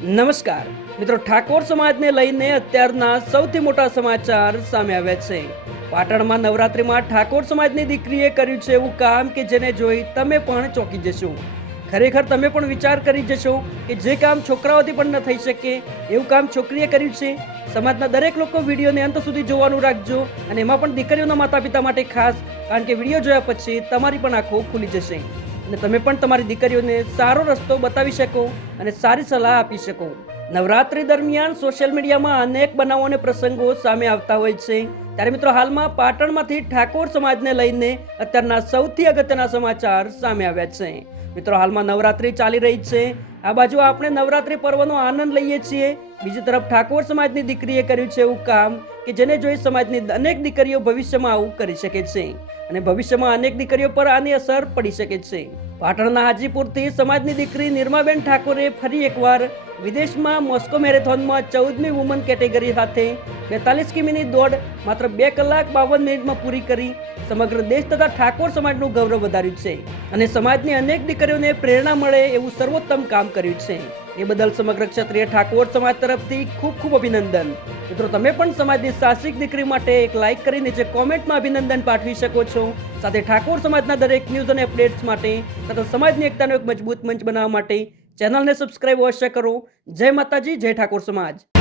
નમસ્કાર મિત્રો, ઠાકોર સમાજને લઈને અત્યારના સૌથી મોટા સમાચાર સામે આવ્યા છે. પાટણમાં નવરાત્રિમાં ઠાકોર સમાજની દીકરીએ કર્યું છે એવું કામ કે જેને જોઈ તમે પણ ચોંકી જશો. ખરેખર તમે પણ વિચાર કરી જશો કે જે કામ છોકરાઓથી પણ ન થઈ શકે એવું કામ છોકરીએ કર્યું છે. સમાજના દરેક લોકો વિડીયોને અંત સુધી જોવાનું રાખજો, અને એમાં પણ દીકરીઓના માતા પિતા માટે ખાસ, કારણ કે વિડીયો જોયા પછી તમારી પણ આંખો ખુલી જશે અને તમે પણ તમારી દીકરીઓને સારો રસ્તો બતાવી શકો અને સારી સલાહ આપી શકો. નવરાત્રી દરમિયાન સોશિયલ મીડિયામાં અનેક બનાવો અને પ્રસંગો સામે આવતા હોય છે. ત્યારે મિત્રો, હાલમાં પાટણમાંથી ઠાકોર સમાજને લઈને અત્યારના સૌથી અગત્યના સમાચાર સામે આવ્યા છે. મિત્રો, હાલમાં નવરાત્રી ચાલી રહી છે. આ બાજુ આપણે નવરાત્રી પર્વનો આનંદ લઈએ છીએ, બીજી તરફ ઠાકોર સમાજની દીકરીએ કર્યું છે એવું કામ કે જેને જોઈ સમાજની અનેક દીકરીઓ ભવિષ્યમાં આવું કરી શકે છે અને ભવિષ્યમાં અનેક દીકરીઓ પર આની અસર પડી શકે છે. પાટણના હાજીપુરથી સમાજની દીકરી નિર્માબેન ઠાકોરે ફરી એકવાર વિદેશમાં મોસ્કો મેરેથોનમાં 14મી વુમન કેટેગરી સાથે 42 કિમીની દોડ માત્ર 2 કલાક 52 મિનિટમાં પૂરી કરી સમગ્ર દેશ તથા ઠાકોર સમાજનું ગૌરવ વધાર્યું છે અને સમાજની અનેક દીકરીઓને પ્રેરણા મળે એવું સર્વોત્તમ કામ કર્યું છે. એ બદલ સમગ્ર ક્ષત્રિય ઠાકોર સમાજ તરફથી ખૂબ ખૂબ અભિનંદન. મિત્રો, તમે પણ સમાજની સાહસિક દીકરી માટે એક લાઇક કરી નીચે કોમેન્ટમાં અભિનંદન પાઠવી શકો છો. સાથે ઠાકોર સમાજના દરેક ન્યૂઝ અને અપડેટ્સ માટે તથા સમાજની એકતાનો એક મજબૂત મંચ બનાવવા માટે ચેનલને સબસ્ક્રાઇબ અવશ્ય કરો. જય માતાજી, જય ઠાકોર સમાજ.